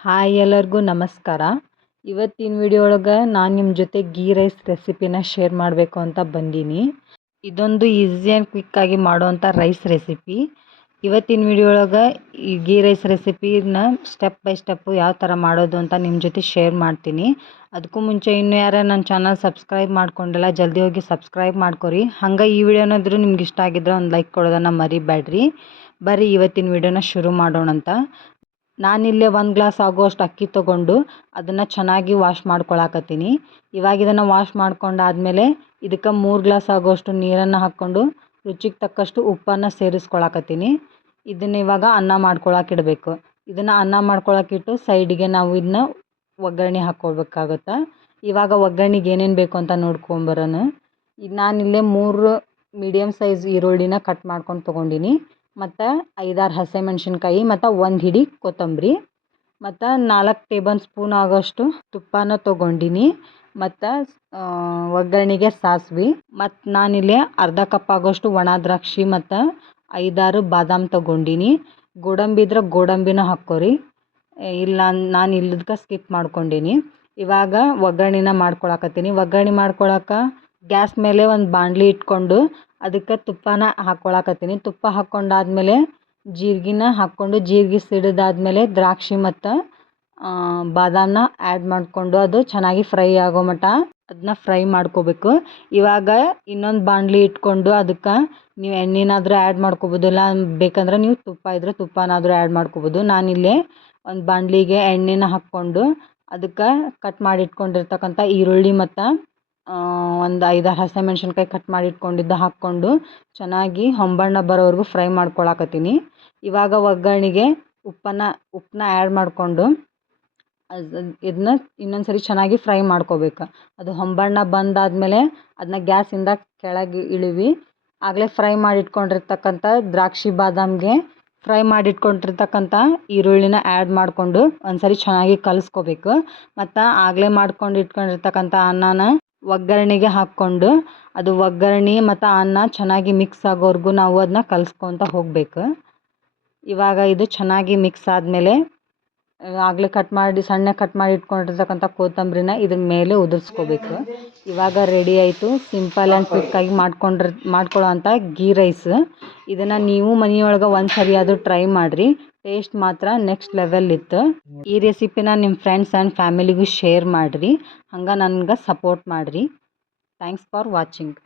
Hi ಎಲ್ಲರಿಗೂ ನಮಸ್ಕಾರ. ಇವತ್ತಿನ ವಿಡಿಯೋ ಒಳಗೆ ನಾನು ನಿಮ್ಮ ಜೊತೆ ಗೀ ರೈಸ್ ರೆಸಿಪಿನ ಶೇರ್ ಮಾಡಬೇಕು ಅಂತ ಬಂದೀನಿ. ಇದೊಂದು ಈಸಿ ಆ್ಯಂಡ್ ಕ್ವಿಕ್ಕಾಗಿ ಮಾಡುವಂಥ ರೈಸ್ ರೆಸಿಪಿ ಇವತ್ತಿನ ವಿಡಿಯೋ ಒಳಗೆ ಈ ಗೀ ರೈಸ್ ರೆಸಿಪಿನ ಸ್ಟೆಪ್ ಬೈ ಸ್ಟೆಪ್ಪು ಯಾವ ಥರ ಮಾಡೋದು ಅಂತ ನಿಮ್ಮ ಜೊತೆ ಶೇರ್ ಮಾಡ್ತೀನಿ. ಅದಕ್ಕೂ ಮುಂಚೆ ಇನ್ನೂ ಯಾರು ನನ್ನ ಚಾನಲ್ ಸಬ್ಸ್ಕ್ರೈಬ್ ಮಾಡ್ಕೊಂಡಿಲ್ಲ, ಜಲ್ದಿ ಹೋಗಿ ಸಬ್ಸ್ಕ್ರೈಬ್ ಮಾಡ್ಕೊರಿ. ಹಂಗೆ ಈ ವಿಡಿಯೋನಾದರೂ ನಿಮ್ಗೆ ಇಷ್ಟ ಆಗಿದ್ರೆ ಒಂದು ಲೈಕ್ ಕೊಡೋದನ್ನು ಮರಿಬೇಡ್ರಿ ಬರ್ರಿ ಇವತ್ತಿನ ವಿಡಿಯೋನ ಶುರು ಮಾಡೋಣಂತ. ನಾನಿಲ್ಲೇ ಒಂದು ಗ್ಲಾಸ್ ಆಗುವಷ್ಟು ಅಕ್ಕಿ ತೊಗೊಂಡು ಅದನ್ನು ಚೆನ್ನಾಗಿ ವಾಶ್ ಮಾಡ್ಕೊಳಕತ್ತೀನಿ. ಇವಾಗ ಇದನ್ನು ವಾಶ್ ಮಾಡ್ಕೊಂಡಾದ್ಮೇಲೆ ಇದಕ್ಕೆ ಮೂರು ಗ್ಲಾಸ್ ಆಗುವಷ್ಟು ನೀರನ್ನು ಹಾಕ್ಕೊಂಡು ರುಚಿಗೆ ತಕ್ಕಷ್ಟು ಉಪ್ಪನ್ನು ಸೇರಿಸ್ಕೊಳಕತ್ತೀನಿ. ಇದನ್ನ ಇವಾಗ ಅನ್ನ ಮಾಡ್ಕೊಳಕ್ಕೆ ಇಡಬೇಕು. ಇದನ್ನು ಅನ್ನ ಮಾಡ್ಕೊಳಕ್ಕೆ ಇಟ್ಟು ಸೈಡಿಗೆ ನಾವು ಇದನ್ನ ಒಗ್ಗರಣೆ ಹಾಕ್ಕೊಳ್ಬೇಕಾಗತ್ತೆ ಇವಾಗ ಒಗ್ಗರಣೆಗೆ ಏನೇನು ಬೇಕು ಅಂತ ನೋಡ್ಕೊಂಬರೋಣ ಈಗ ನಾನಿಲ್ಲೇ ಮೂರು ಮೀಡಿಯಮ್ ಸೈಜ್ ಈರುಳ್ಳಿನ ಕಟ್ ಮಾಡ್ಕೊಂಡು ತೊಗೊಂಡಿನಿ. ಮತ್ತು ಐದಾರು ಹಸಿಮೆಣ್ಸಿನ್ಕಾಯಿ ಮತ್ತು ಒಂದು ಹಿಡಿ ಕೊತ್ತಂಬರಿ, ಮತ್ತು ನಾಲ್ಕು ಟೇಬಲ್ ಸ್ಪೂನ್ ಆಗೋಷ್ಟು ತುಪ್ಪನ ತೊಗೊಂಡೀನಿ, ಮತ್ತು ಒಗ್ಗರಣೆಗೆ ಸಾಸ್ವೆ ಮತ್ತು ನಾನಿಲ್ಲಿ ಅರ್ಧ ಕಪ್ ಆಗೋಷ್ಟು ಒಣ ದ್ರಾಕ್ಷಿ ಮತ್ತು ಐದಾರು ಬಾದಾಮ್ ತೊಗೊಂಡೀನಿ. ಗೋಡಂಬಿ ಇದ್ರೆ ಗೋಡಂಬಿನ ಹಾಕ್ಕೋರಿ. ಇಲ್ಲ ನಾನು ಇಲ್ಲದಕ್ಕೆ ಸ್ಕಿಪ್ ಮಾಡ್ಕೊಂಡೀನಿ. ಇವಾಗ ಒಗ್ಗರಣೆನ ಮಾಡ್ಕೊಳಕತ್ತೀನಿ. ಒಗ್ಗರಣೆ ಮಾಡ್ಕೊಳಕ್ಕೆ ಗ್ಯಾಸ್ ಮೇಲೆ ಒಂದು ಬಾಣಲಿ ಇಟ್ಕೊಂಡು ಅದಕ್ಕೆ ತುಪ್ಪನ ಹಾಕ್ಕೊಳಕತ್ತೀನಿ ತುಪ್ಪ ಹಾಕ್ಕೊಂಡಾದ್ಮೇಲೆ ಜೀರಿಗೆನ ಹಾಕ್ಕೊಂಡು ಜೀರಿಗೆ ಸಿಡಿದಾದ್ಮೇಲೆ ದ್ರಾಕ್ಷಿ ಮತ್ತು ಬಾದಾಮನ್ನ ಆ್ಯಡ್ ಮಾಡಿಕೊಂಡು ಅದು ಚೆನ್ನಾಗಿ ಫ್ರೈ ಆಗೋ ಮಟ್ಟ ಅದನ್ನ ಫ್ರೈ ಮಾಡ್ಕೋಬೇಕು. ಇವಾಗ ಇನ್ನೊಂದು ಬಾಣಲಿ ಇಟ್ಕೊಂಡು ಅದಕ್ಕೆ ನೀವು ಎಣ್ಣೆನಾದರೂ ಆ್ಯಡ್ ಮಾಡ್ಕೋಬೋದು. ಇಲ್ಲ ಬೇಕಂದ್ರೆ ನೀವು ತುಪ್ಪ ಇದ್ದರೆ ತುಪ್ಪನಾದರೂ ಆ್ಯಡ್ ಮಾಡ್ಕೋಬೋದು. ನಾನಿಲ್ಲಿ ಒಂದು ಬಾಣಲಿಗೆ ಎಣ್ಣೆನ ಹಾಕ್ಕೊಂಡು ಅದಕ್ಕೆ ಕಟ್ ಮಾಡಿ ಇಟ್ಕೊಂಡಿರ್ತಕ್ಕಂಥ ಈರುಳ್ಳಿ ಮತ್ತು ಒಂದು ಐದಾರು ಹಸಿಮೆಣ್ಸಿನ್ಕಾಯಿ ಕಟ್ ಮಾಡಿ ಇಟ್ಕೊಂಡಿದ್ದು ಹಾಕ್ಕೊಂಡು ಚೆನ್ನಾಗಿ ಹೊಂಬಣ್ಣ ಬರೋವರೆಗೂ ಫ್ರೈ ಮಾಡ್ಕೊಳಕತ್ತೀನಿ. ಇವಾಗ ಒಗ್ಗರಣೆಗೆ ಉಪ್ಪನ್ನ ಉಪ್ಪನ್ನ ಆ್ಯಡ್ ಮಾಡಿಕೊಂಡು ಇದನ್ನ ಇನ್ನೊಂದು ಸರಿ ಚೆನ್ನಾಗಿ ಫ್ರೈ ಮಾಡ್ಕೋಬೇಕು. ಅದು ಹೊಂಬಣ್ಣ ಬಂದಾದಮೇಲೆ ಅದನ್ನ ಗ್ಯಾಸಿಂದ ಕೆಳಗೆ ಇಳಿವಿ. ಆಗಲೇ ಫ್ರೈ ಮಾಡಿ ಇಟ್ಕೊಂಡಿರ್ತಕ್ಕಂಥ ದ್ರಾಕ್ಷಿ ಬಾದಾಮಿಗೆ ಫ್ರೈ ಮಾಡಿ ಇಟ್ಕೊಂಡಿರ್ತಕ್ಕಂಥ ಈರುಳ್ಳಿನ ಆ್ಯಡ್ ಮಾಡಿಕೊಂಡು ಒಂದು ಸರಿ ಚೆನ್ನಾಗಿ ಕಲಿಸ್ಕೋಬೇಕು. ಮತ್ತು ಆಗಲೇ ಮಾಡ್ಕೊಂಡು ಇಟ್ಕೊಂಡಿರ್ತಕ್ಕಂಥ ಅನ್ನನ ಒಗ್ಗರಣೆಗೆ ಹಾಕ್ಕೊಂಡು ಅದು ಒಗ್ಗರಣೆ ಮತ್ತು ಅನ್ನ ಚೆನ್ನಾಗಿ ಮಿಕ್ಸ್ ಆಗೋವರೆಗೂ ನಾವು ಅದನ್ನ ಕಲಿಸ್ಕೊತ ಹೋಗಬೇಕು. ಇವಾಗ ಇದು ಚೆನ್ನಾಗಿ ಮಿಕ್ಸ್ ಆದಮೇಲೆ, ಆಗಲೇ ಕಟ್ ಮಾಡಿ, ಸಣ್ಣ ಕಟ್ ಮಾಡಿ ಇಟ್ಕೊಂಡಿರ್ತಕ್ಕಂಥ ಕೊತ್ತಂಬರಿನ ಇದ್ರ ಮೇಲೆ ಉದುರಿಸ್ಕೋಬೇಕು. ಇವಾಗ ರೆಡಿ ಆಯಿತು. ಸಿಂಪಲ್ ಆ್ಯಂಡ್ ಕ್ವಿಕ್ಕಾಗಿ ಮಾಡ್ಕೊಂಡ್ರೆ ಮಾಡ್ಕೊಳ್ಳೋ ಅಂಥ ಗೀ ರೈಸ್ ಇದನ್ನು ನೀವು ಮನೆಯೊಳಗೆ ಒಂದು ಸರಿ ಟ್ರೈ ಮಾಡಿರಿ. ಟೇಸ್ಟ್ ಮಾತ್ರ ನೆಕ್ಸ್ಟ್ ಲೆವೆಲ್ ಇತ್ತು. ಈ ರೆಸಿಪಿನ ನಿಮ್ಮ ಫ್ರೆಂಡ್ಸ್ ಆ್ಯಂಡ್ ಫ್ಯಾಮಿಲಿಗೂ ಶೇರ್ ಮಾಡಿರಿ. ಹಂಗೆ ನನಗೆ ಸಪೋರ್ಟ್ ಮಾಡಿರಿ. Thanks for watching